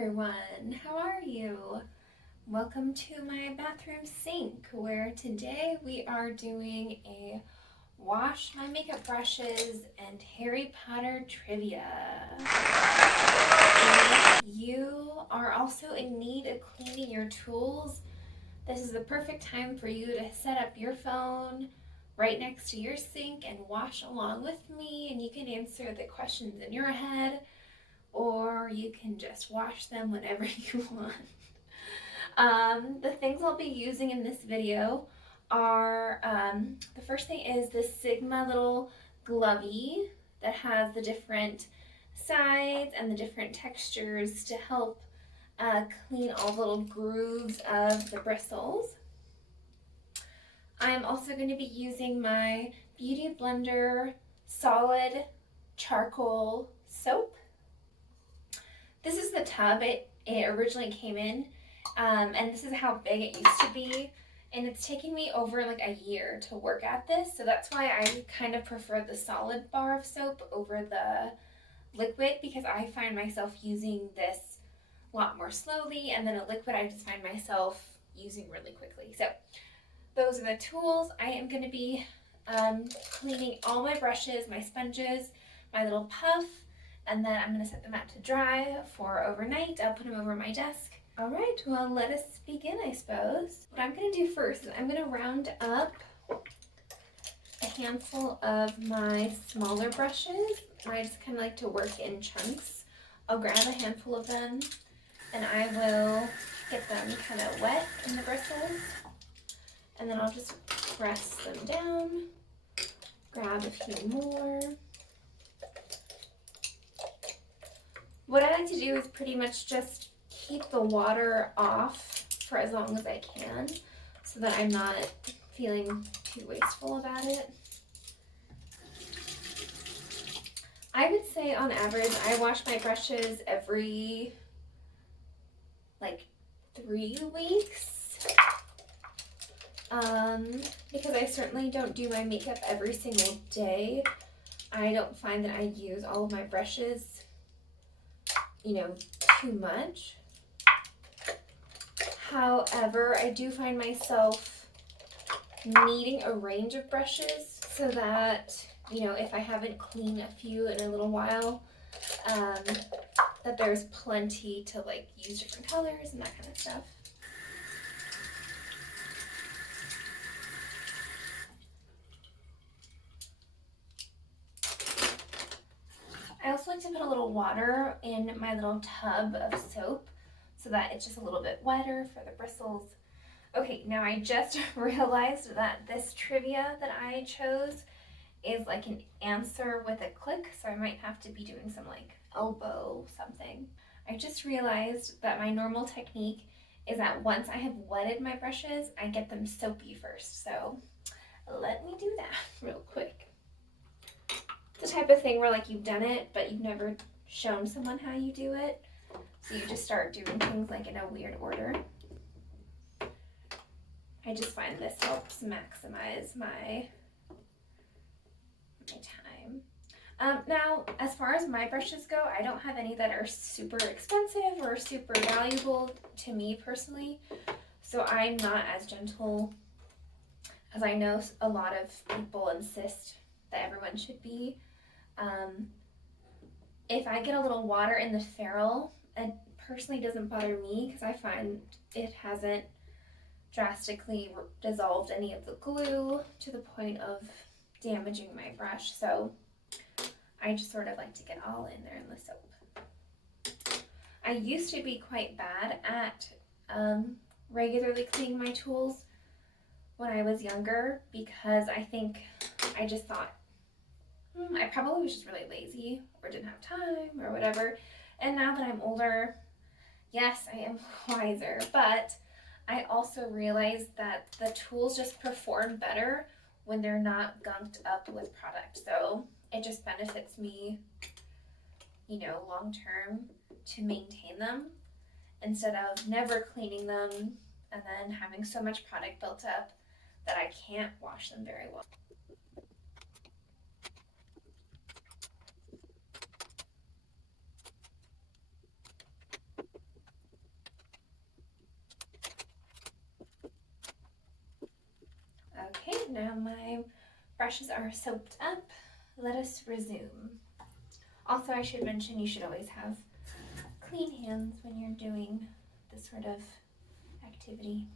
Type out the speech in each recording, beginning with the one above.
everyone, how are you? Welcome to my bathroom sink, where today we are doing a wash my makeup brushes and Harry Potter trivia. If you are also in need of cleaning your tools, this is the perfect time for you to set up your phone right next to your sink and wash along with me, and you can answer the questions in your head, or you can just wash them whenever you want. The things I'll be using in this video are, the first thing is this Sigma little glovey that has the different sides and the different textures to help clean all the little grooves of the bristles. I'm also going to be using my Beauty Blender solid charcoal soap. This is the tub it originally came in, and this is how big it used to be, and it's taken me over like a year to work at this, so that's why I kind of prefer the solid bar of soap over the liquid, because I find myself using this a lot more slowly, and then a liquid I just find myself using really quickly. So those are the tools. I am going to be cleaning all my brushes, my sponges, my little puff, and then I'm going to set them out to dry for overnight. I'll put them over my desk. All right, well, let us begin, I suppose. What I'm going to do first is I'm going to round up a handful of my smaller brushes. I just kind of like to work in chunks. I'll grab a handful of them, and I will get them kind of wet in the bristles, and then I'll just press them down, grab a few more. What I like to do is pretty much just keep the water off for as long as I can, so that I'm not feeling too wasteful about it. I would say on average I wash my brushes every like 3 weeks, because I certainly don't do my makeup every single day. I don't find that I use all of my brushes, you know, too much. However, I do find myself needing a range of brushes so that, you know, if I haven't cleaned a few in a little while, that there's plenty to like use different colors and that kind of stuff. I also like to put a little water in my little tub of soap so that it's just a little bit wetter for the bristles. Okay, now I just realized that this trivia that I chose is like an answer with a click, so I might have to be doing some like elbow something. I just realized that my normal technique is that once I have wetted my brushes, I get them soapy first. So let me do that real quick. The type of thing where like you've done it, but you've never shown someone how you do it. So you just start doing things like in a weird order. I just find this helps maximize my time. Now, as far as my brushes go, I don't have any that are super expensive or super valuable to me personally. So I'm not as gentle as I know a lot of people insist that everyone should be. If I get a little water in the ferrule, it personally doesn't bother me because I find it hasn't drastically dissolved any of the glue to the point of damaging my brush. So I just sort of like to get all in there in the soap. I used to be quite bad at regularly cleaning my tools when I was younger, because I think I just thought, I probably was just really lazy or didn't have time or whatever. And now that I'm older, yes, I am wiser, but I also realize that the tools just perform better when they're not gunked up with product. So it just benefits me, you know, long term to maintain them instead of never cleaning them and then having so much product built up that I can't wash them very well. now my brushes are soaped up. Let us resume. Also, I should mention you should always have clean hands when you're doing this sort of activity.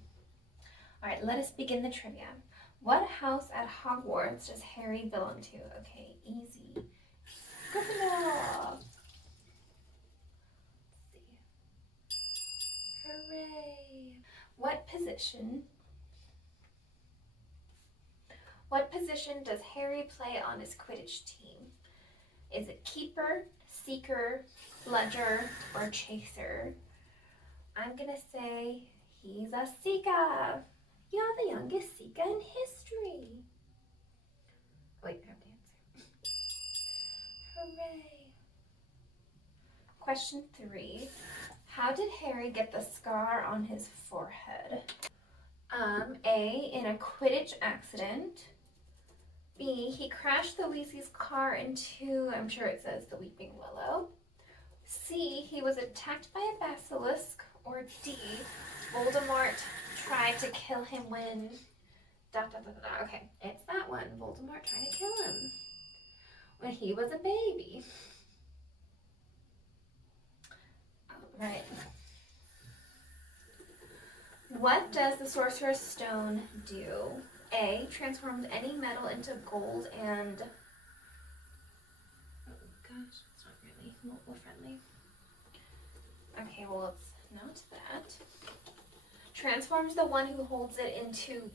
All right, let us begin the trivia. What house at Hogwarts does Harry belong to? Okay, easy. Gryffindor. Let's see. Hooray. What position does Harry play on his Quidditch team? Is it keeper, seeker, bludger, or chaser? I'm gonna say he's a seeker. You're the youngest seeker in history. Wait, I have to answer. Hooray. Question 3. How did Harry get the scar on his forehead? A, in a Quidditch accident. B, he crashed the Weasley's car into, I'm sure it says the Weeping Willow. C, he was attacked by a basilisk. Or D, Voldemort tried to kill him when... Okay, it's that one. Voldemort trying to kill him when he was a baby. All right. What does the Sorcerer's Stone do? A, transforms any metal into gold and... Oh gosh, it's not really mobile friendly. Okay, well it's not that. Transforms the one who holds it into...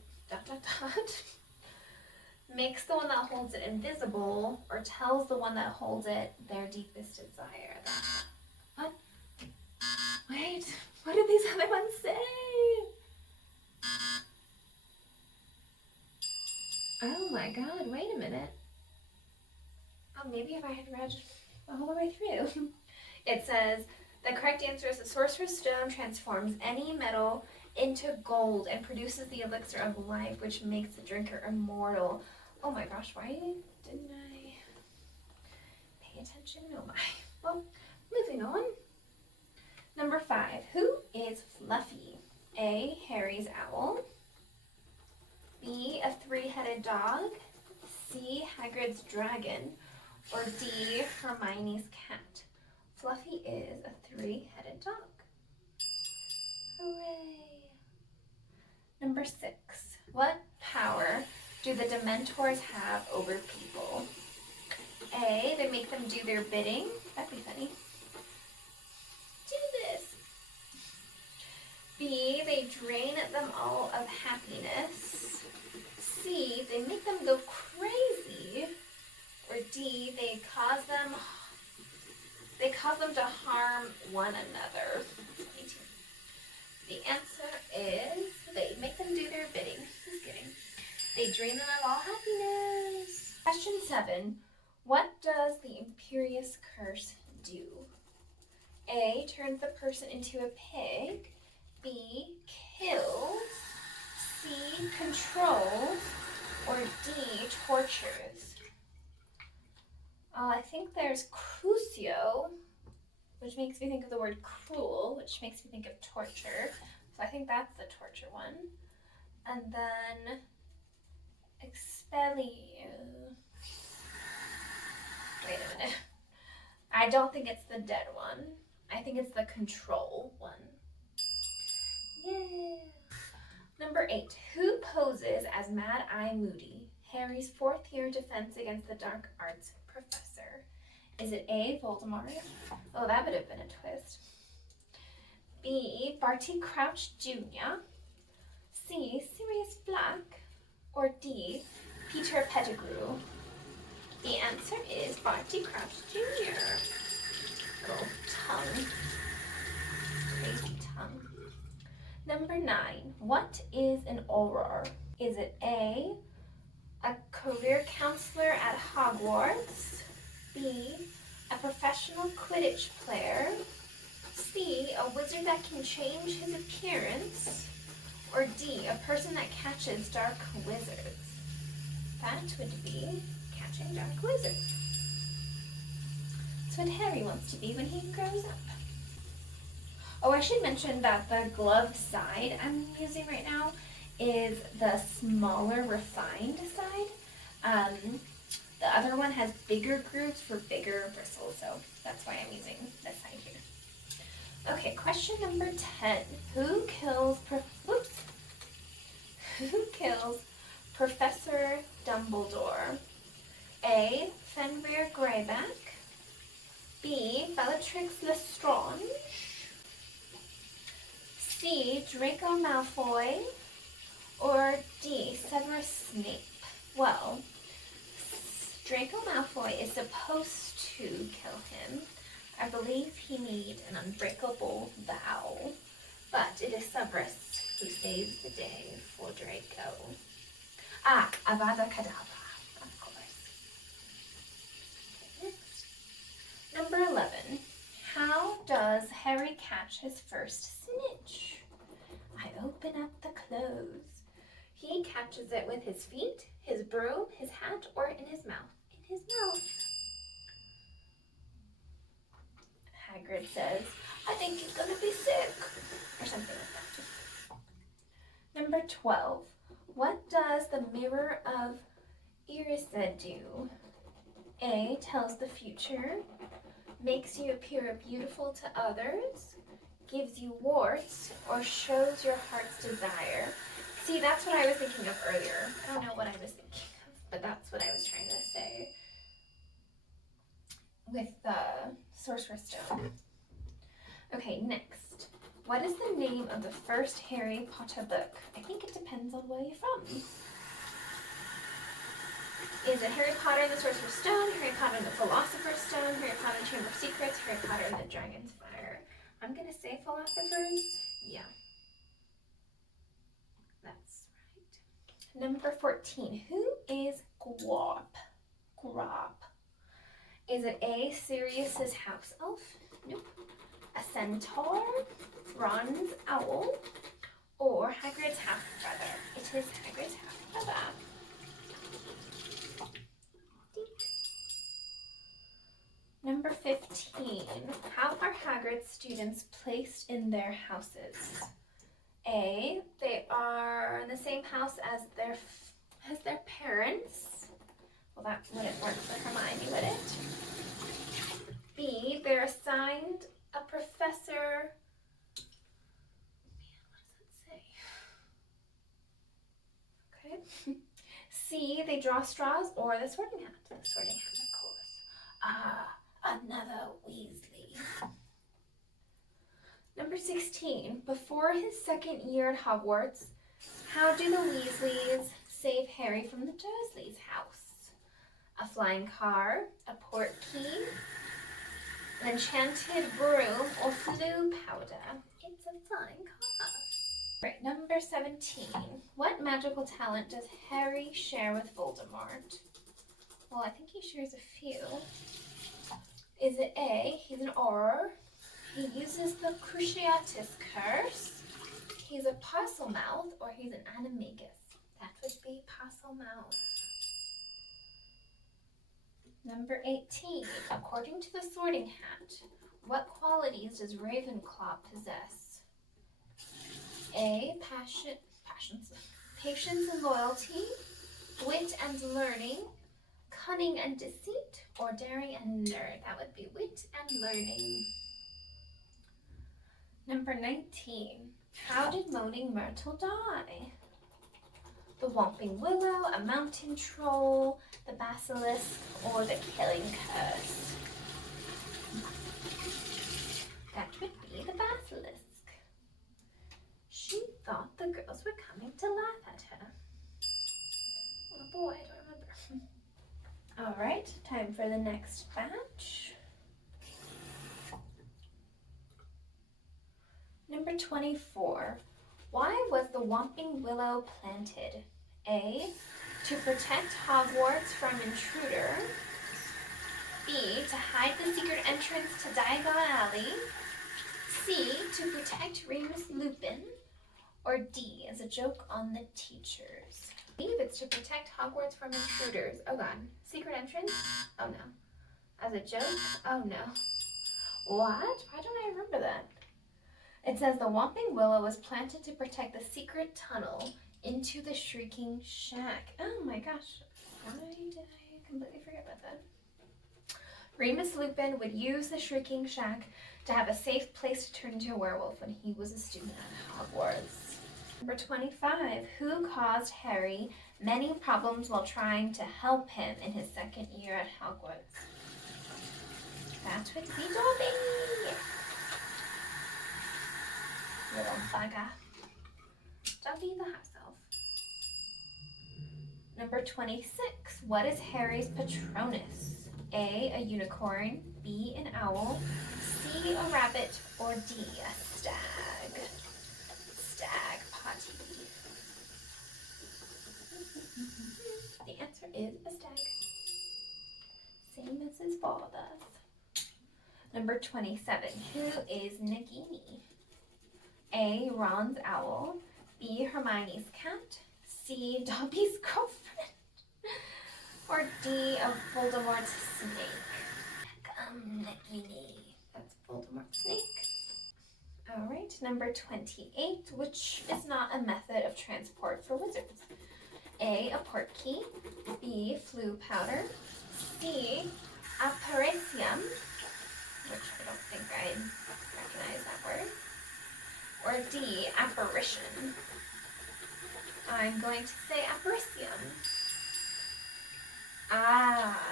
Makes the one that holds it invisible, or tells the one that holds it their deepest desire. What? Wait, what did these other ones say? Oh my god, wait a minute. Oh, maybe if I had read the whole way through. It says, the correct answer is the Sorcerer's Stone transforms any metal into gold and produces the elixir of life, which makes the drinker immortal. Oh my gosh, why didn't I pay attention? Oh my. Well, moving on. Number 5. Who is Fluffy? A, Harry's owl. B, a 3-headed dog. C, Hagrid's dragon. Or D, Hermione's cat. Fluffy is a 3-headed dog. Hooray! Number 6. What power do the Dementors have over people? A, they make them do their bidding. That'd be funny. Do this. B, they drain them all of happiness. C, they make them go crazy. Or D, they cause them to harm one another. The answer is they make them do their bidding. Just kidding. They drain them of all happiness. Question 7. What does the Imperious Curse do? A, turns the person into a pig. B, kills. C, controls. Or D, tortures. I think there's Crucio, which makes me think of the word cruel, which makes me think of torture. So I think that's the torture one. And then Expelliarmus. Wait a minute. I don't think it's the dead one. I think it's the control one. Yeah. Number 8. Who poses as Mad-Eye Moody, Harry's 4th year defense against the dark arts professor? Is it A, Voldemort? Oh, that would have been a twist. B, Barty Crouch Jr. C, Sirius Black. Or D, Peter Pettigrew. The answer is Barty Crouch Jr. Little tongue. Crazy tongue. Number 9. What is an Auror? Is it A, a career counselor at Hogwarts? B, a professional Quidditch player? C, a wizard that can change his appearance? Or D, a person that catches dark wizards? That would be catching dark wizards. That's what Harry wants to be when he grows up. Oh, I should mention that the glove side I'm using right now is the smaller, refined side. The other one has bigger grooves for bigger bristles, so that's why I'm using this side here. Okay, question number 10. Who kills Professor Dumbledore? A. Fenrir Greyback. B. Bellatrix Lestrange. C. Draco Malfoy. Or D. Severus Snape? Well, Draco Malfoy is supposed to kill him. I believe he made an unbreakable vow, but it is Severus who saves the day for Draco. Ah, Avada Kedavra, of course. Okay, next. Number 11. How does Harry catch his first snitch? I open up the clothes. He catches it with his feet, his broom, his hat, or in his mouth. In his mouth. Hagrid says, I think he's gonna be sick, or something like that. Number 12. What does the Mirror of Erised do? A. Tells the future, makes you appear beautiful to others, gives you warts, or shows your heart's desire. See, that's what I was thinking of earlier. I don't know what I was thinking of, but that's what I was trying to say with the Sorcerer's Stone. Okay, next. What is the name of the first Harry Potter book? I think it depends on where you're from. Is it Harry Potter and the Sorcerer's Stone, Harry Potter and the Philosopher's Stone, Harry Potter and the Chamber of Secrets, Harry Potter and the Dragon's Fire? I'm going to say Philosophers. Yeah. That's right. Number 14. Who is Gwop? Grop. Is it A, Sirius's house elf? Nope. A centaur, Ron's owl, or Hagrid's half-brother? It is Hagrid's half-brother. Number 15. How are Hagrid's students placed in their houses? A, they are in the same house as their parents. Well, that wouldn't work for Hermione, would it? B, they're assigned a professor. Man, what does that say? Okay. C, they draw straws, or the Sorting Hat. The Sorting Hat, of course. Ah, another Weasley. Number 16. Before his second year at Hogwarts, how do the Weasleys save Harry from the Dursleys' house? A flying car, a port key, an enchanted broom, or flue powder? It's a flying car. Right, number 17. What magical talent does Harry share with Voldemort? Well, I think he shares a few. Is it A, he's an Auror? He uses the Cruciatus Curse. He's a Parselmouth, or he's an Animagus? That would be Parselmouth. Number 18. According to the Sorting Hat, what qualities does Ravenclaw possess? A, patience and loyalty, wit and learning, cunning and deceit, or daring and nerd? That would be wit and learning. Number 19. How did Moaning Myrtle die? The Whomping Willow, a mountain troll, the basilisk, or the killing curse? That would be the basilisk. She thought the girls were coming to laugh at her. Oh boy, I don't remember. All right, time for the next batch. Number 24. Why was the Whomping Willow planted? A, to protect Hogwarts from intruder. B, to hide the secret entrance to Diagon Alley. C, to protect Remus Lupin. Or D, as a joke on the teachers. I believe it's to protect Hogwarts from intruders. Oh god. Secret entrance? Oh no. As a joke? Oh no. What? Why don't I remember that? It says the Whomping Willow was planted to protect the secret tunnel into the Shrieking Shack. Oh my gosh, why did I completely forget about that? Remus Lupin would use the Shrieking Shack to have a safe place to turn into a werewolf when he was a student at Hogwarts. Number 25, who caused Harry many problems while trying to help him in his second year at Hogwarts? That would be Dobby! Little bugger. Dobby the house elf. Number 26, what is Harry's Patronus? A unicorn, B, an owl, C, a rabbit, or D, a stag? Stag potty. The answer is a stag. Same as his father's. Number 27, who is Nagini? A, Ron's owl, B, Hermione's cat, C, Dobby's girlfriend, or D, a Voldemort's snake? Nagini. That's Voldemort's snake. All right, number 28, which is not a method of transport for wizards. A, a portkey, B, flue powder, C, apparicium, which I don't think I recognize that word, or D, apparition. I'm going to say apparicium.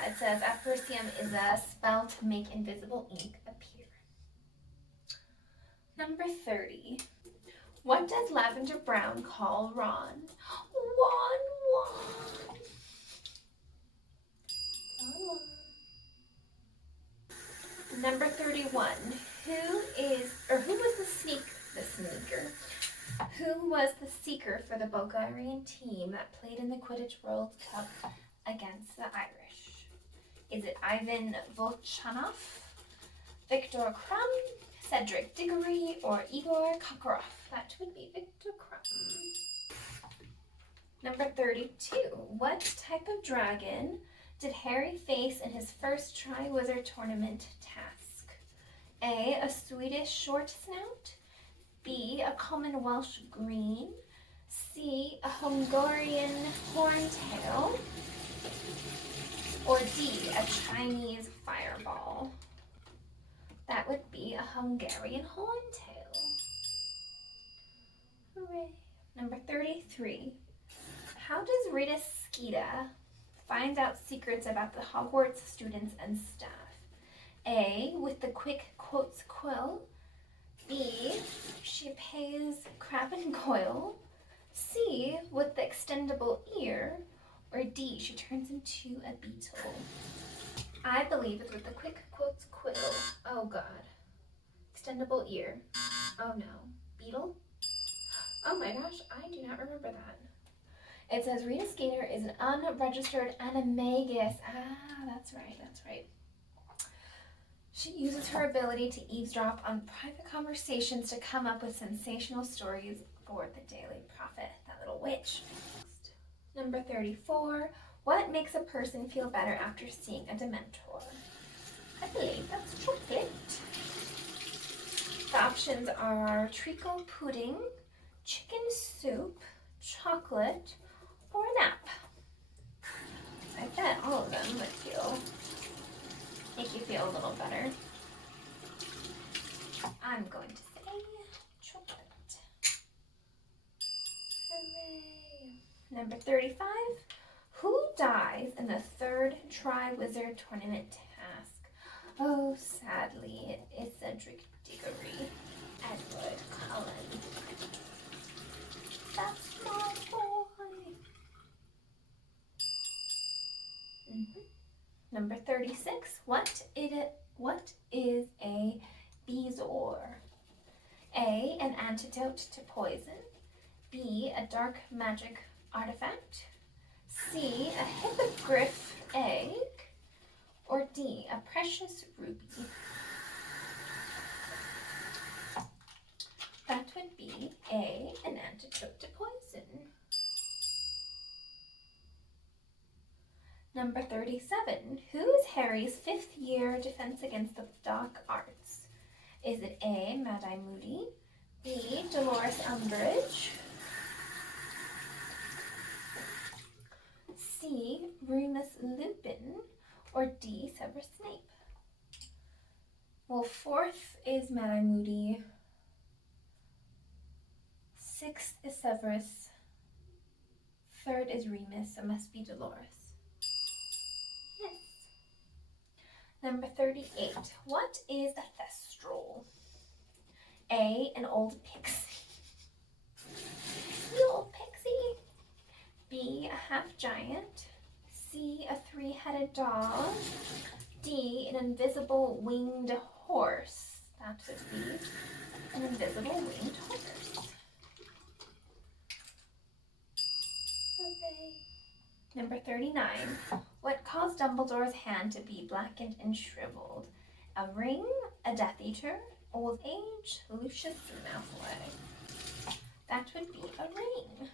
It says apparicium is a spell to make invisible ink appear. Number 30. What does Lavender Brown call Ron? Ron. Number 31. Who was the sneaker? Who was the seeker for the Bulgarian team that played in the Quidditch World Cup against the Irish? Is it Ivan Volchanov, Viktor Krum, Cedric Diggory, or Igor Kokorov? That would be Viktor Krum. Number 32. What type of dragon did Harry face in his first Triwizard Tournament task? A, a Swedish short snout, B, a common Welsh green, C, a Hungarian horntail, or D, a Chinese fireball? That would be a Hungarian horntail. Hooray. Number 33. How does Rita Skeeter find out secrets about the Hogwarts students and staff? A, with the quick quotes quill, B, she pays Crab and Goyle, C, with the extendable ear, or D, she turns into a beetle? I believe it's with the quick quotes quill. Oh god. Extendable ear. Oh no. Beetle? Oh my gosh, I do not remember that. It says Rita Skeeter is an unregistered animagus. That's right. She uses her ability to eavesdrop on private conversations to come up with sensational stories for the Daily Prophet. That little witch. Number 34. What makes a person feel better after seeing a Dementor? I believe that's chocolate. The options are treacle pudding, chicken soup, chocolate, or a nap. I bet all of them would make you feel a little better. I'm going to say chocolate. Hooray! Number 35. Who dies in the third Triwizard Tournament task? Oh, sadly, it is Cedric Diggory. Edward Cullen. That's my boy. Number 36. What is a Bezoar? A, an antidote to poison. B, a dark magic artifact. C, a hippogriff egg. Or D, a precious ruby? That would be A, an antidote to poison. Number 37. Who is Harry's fifth year defense against the dark arts? Is it A, Mad-Eye Moody, B, Dolores Umbridge, C. Remus Lupin, or D. Severus Snape? Well, fourth is Mad-Eye Moody. Sixth is Severus. Third is Remus, so must be Dolores. Yes. Number 38. What is a thestral? A. An old pixie. The old pixie. B. A half giant. C. A three-headed dog. D. An invisible winged horse. That would be an invisible winged horse. Hooray. Number 39. What caused Dumbledore's hand to be blackened and shriveled? A ring, a Death Eater, old age, Lucius Malfoy. That would be a ring.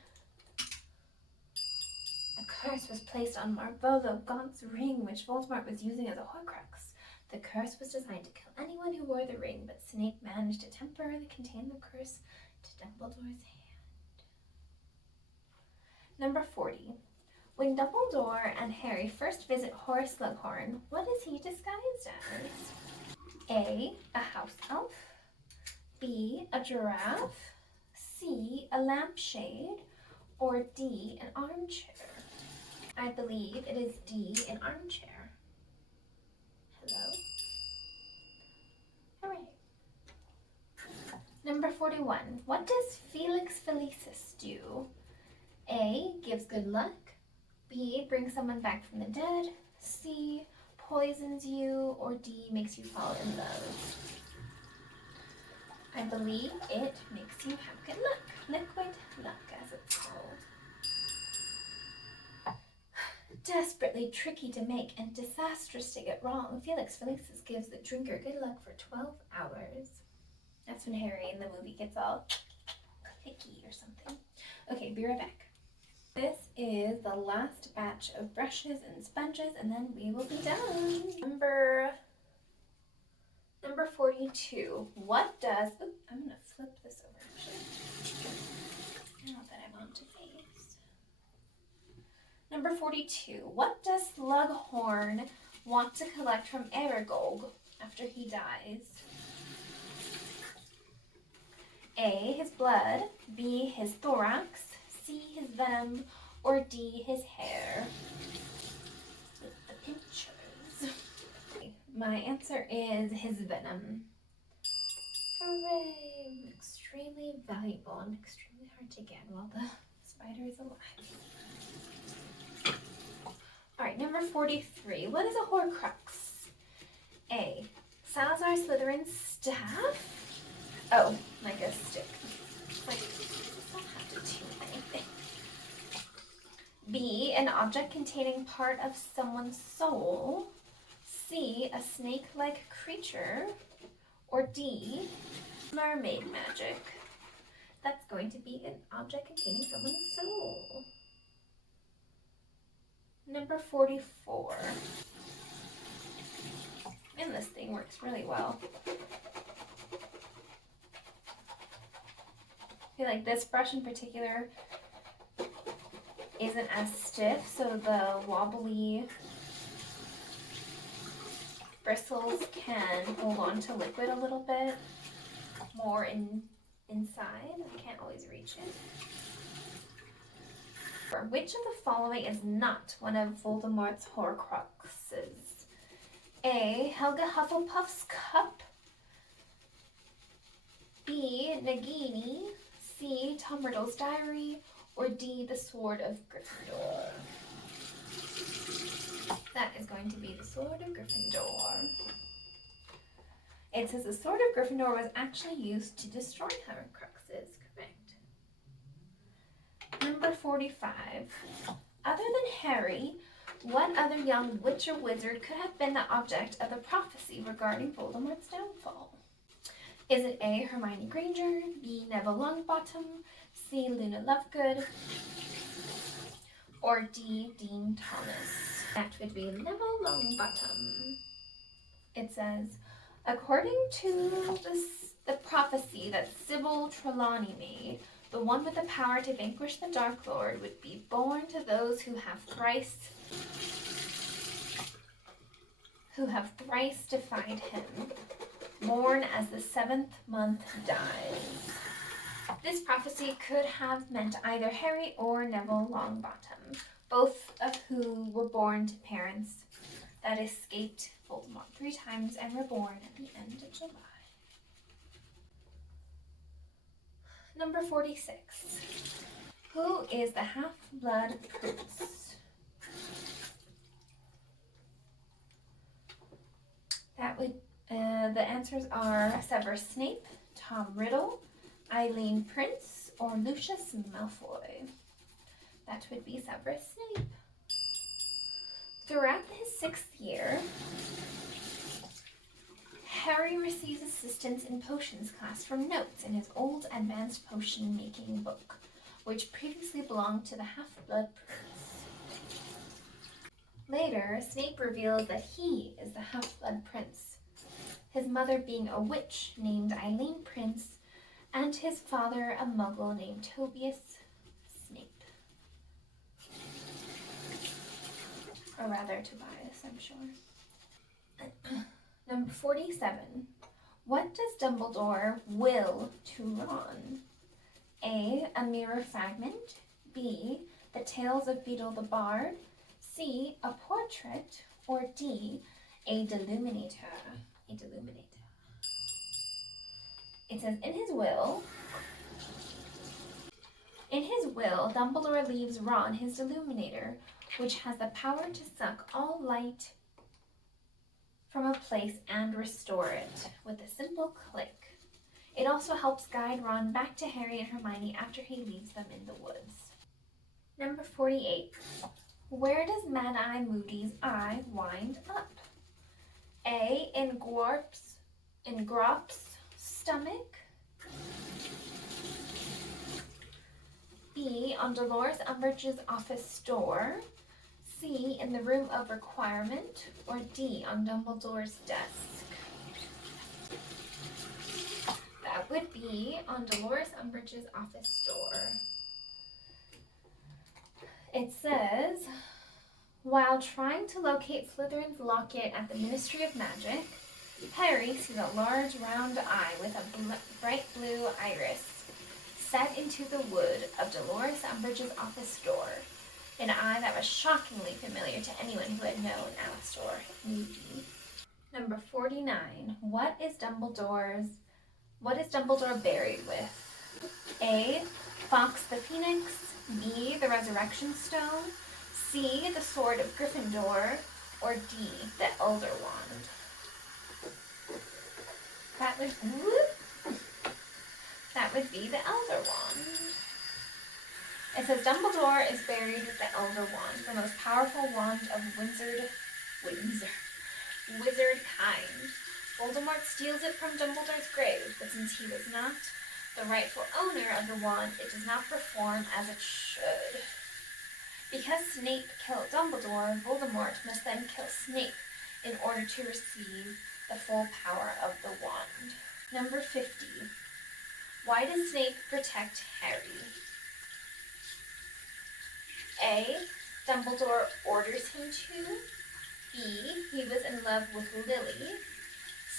A curse was placed on Marvolo Gaunt's ring, which Voldemort was using as a Horcrux. The curse was designed to kill anyone who wore the ring, but Snape managed to temporarily contain the curse to Dumbledore's hand. Number 40. When Dumbledore and Harry first visit Horace Slughorn, what is he disguised as? A. A house elf. B. A giraffe. C. A lampshade. Or D. An armchair. I believe it is D. An armchair. Hello? Hooray. Number 41. What does Felix Felicis do? A. Gives good luck. B. Brings someone back from the dead. C. Poisons you. Or D. Makes you fall in love. I believe it makes you have good luck. Liquid luck, as it's called. Desperately tricky to make and disastrous to get wrong, Felix Felicis gives the drinker good luck for 12 hours. That's when Harry in the movie gets all clicky or something. Okay, be right back. This is the last batch of brushes and sponges, and then we will be done. Number 42. What does... Oh, I'm going to flip this over, actually. Not that I want to face. Number 42. What does Slughorn want to collect from Aragog after he dies? A. His blood. B. His thorax. C. His venom. Or D. His hair. With the pinchers. My answer is his venom. Hooray! Extremely valuable and extremely hard to get while the spider is alive. Alright, number 43. What is a Horcrux? A. Salazar Slytherin's staff? Oh, like a stick. Like, it doesn't have to do anything. B. An object containing part of someone's soul. C. A snake-like creature. Or D. Mermaid magic. That's going to be an object containing someone's soul. Number 44. And this thing works really well. I feel like this brush in particular isn't as stiff, so the wobbly bristles can hold on to liquid a little bit more inside. I can't always reach it. Which of the following is not one of Voldemort's Horcruxes? A. Helga Hufflepuff's cup. B. Nagini. C. Tom Riddle's diary. Or D. The Sword of Gryffindor. That is going to be the Sword of Gryffindor. It says the Sword of Gryffindor was actually used to destroy Horcruxes. Correct. Number 45. Other than Harry, what other young witch or wizard could have been the object of the prophecy regarding Voldemort's downfall? Is it A. Hermione Granger, B. Neville Longbottom, C. Luna Lovegood, or D. Dean Thomas? That would be Neville Longbottom. It says, according to the prophecy that Sybil Trelawney made, The one with the power to vanquish the Dark Lord would be born to those who have thrice defied him, born as the 7th month dies. This prophecy could have meant either Harry or Neville Longbottom, both of who were born to parents that escaped Voldemort 3 times and were born at the end of July. Number 46. Who is the Half-Blood Prince? The answers are Severus Snape, Tom Riddle, Eileen Prince, or Lucius Malfoy. That would be Severus Snape. Throughout his 6th year, Harry receives assistance in potions class from notes in his old advanced potion making book, which previously belonged to the Half-Blood Prince. Later, Snape reveals that he is the Half-Blood Prince, his mother being a witch named Eileen Prince, and his father a muggle named Tobias Snape. Or rather, Tobias, I'm sure. Number 47. What does Dumbledore will to Ron? A. A mirror fragment. B. The Tales of Beedle the Bard. C. A portrait. Or D. A deluminator. A deluminator. It says in his will, Dumbledore leaves Ron his deluminator, which has the power to suck all light from a place and restore it with a simple click. It also helps guide Ron back to Harry and Hermione after he leaves them in the woods. Number 48. Where does Mad-Eye Moody's eye wind up? A. In Grop's stomach. B. On Dolores Umbridge's office door. C. In the room of requirement. Or D. On Dumbledore's desk. That would be on Dolores Umbridge's office door. It says, while trying to locate Slytherin's locket at the Ministry of Magic, Harry sees a large round eye with a bright blue iris set into the wood of Dolores Umbridge's office door. An eye that was shockingly familiar to anyone who had known Alastor Moody. Number 49. What is Dumbledore buried with? A. Fawkes the Phoenix. B. The Resurrection Stone. C. The Sword of Gryffindor. Or D. The Elder Wand. That would be the Elder Wand. It says Dumbledore is buried with the Elder Wand, the most powerful wand of wizard kind. Voldemort steals it from Dumbledore's grave, but since he was not the rightful owner of the wand, it does not perform as it should. Because Snape killed Dumbledore, Voldemort must then kill Snape in order to receive the full power of the wand. Number 50. Why does Snape protect Harry? A. Dumbledore orders him to. B. He was in love with Lily.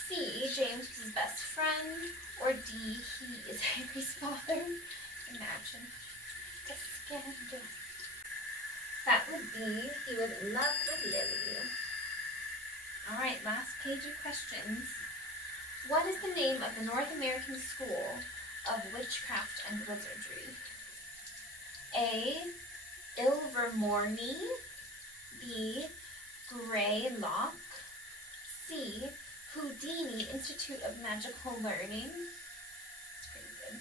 C. James was his best friend. Or D. He is Harry's father. Imagine. The scandal. That would be he was in love with Lily. Alright, last page of questions. What is the name of the North American School of Witchcraft and Wizardry? A. Ilvermorny. B. Greylock. C. Houdini Institute of Magical Learning. That's pretty good.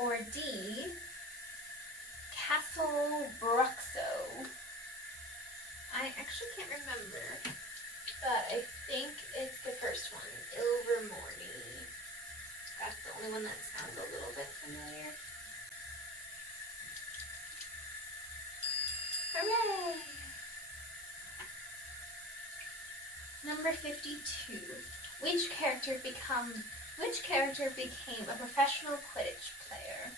Or D. Castle Bruxo. I actually can't remember, but I think it's the first one, Ilvermorny. That's the only one that sounds a little bit familiar. Hooray! Number 52. Which character became a professional Quidditch player?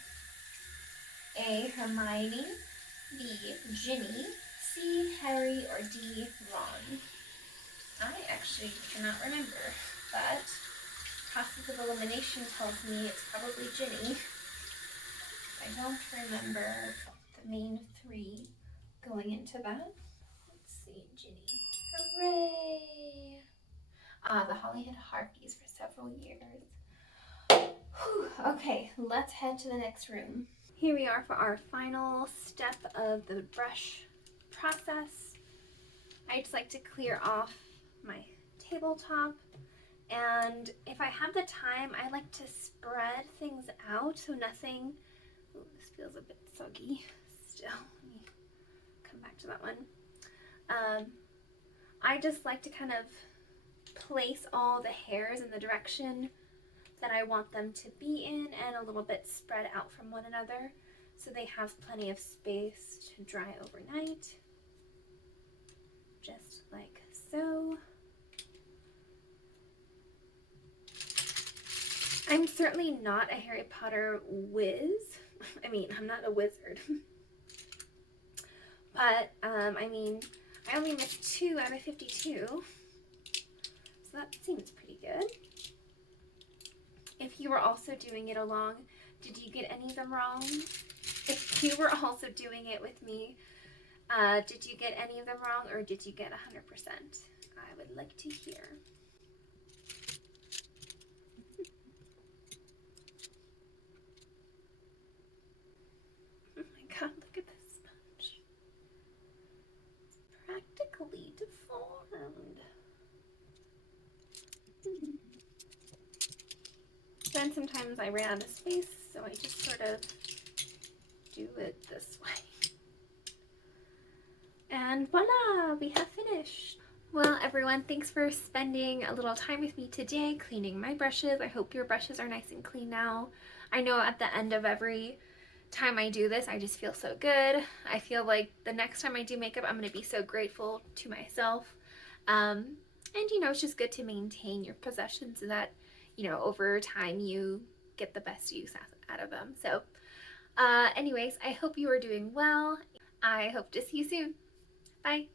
A. Hermione, B. Ginny, C. Harry, or D. Ron? I actually cannot remember, but process of elimination tells me it's probably Ginny. I don't remember the main three going into that. Let's see, Ginny. Hooray! The Hollyhead Harpies for several years. Whew. Okay, let's head to the next room. Here we are for our final step of the brush process. I just like to clear off my tabletop, and if I have the time, I like to spread things out so nothing, ooh, this feels a bit soggy still, let me come back to that one. I just like to kind of place all the hairs in the direction that I want them to be in and a little bit spread out from one another so they have plenty of space to dry overnight. Just like so. I'm certainly not a Harry Potter whiz. I mean, I'm not a wizard. But, I mean, I only missed 2 out of 52. So that seems pretty good. If you were also doing it along, did you get any of them wrong? If you were also doing it with me, did you get any of them wrong, or did you get 100%? I would like to hear. Oh my god, look at this sponge. It's practically deformed. Then sometimes I ran out of space, so I just sort of do it this way. And voila, we have finished. Well, everyone, thanks for spending a little time with me today cleaning my brushes. I hope your brushes are nice and clean now. I know at the end of every time I do this, I just feel so good. I feel like the next time I do makeup, I'm going to be so grateful to myself. And, you know, it's just good to maintain your possessions so that, you know, over time you get the best use out of them. So, anyways, I hope you are doing well. I hope to see you soon. Bye.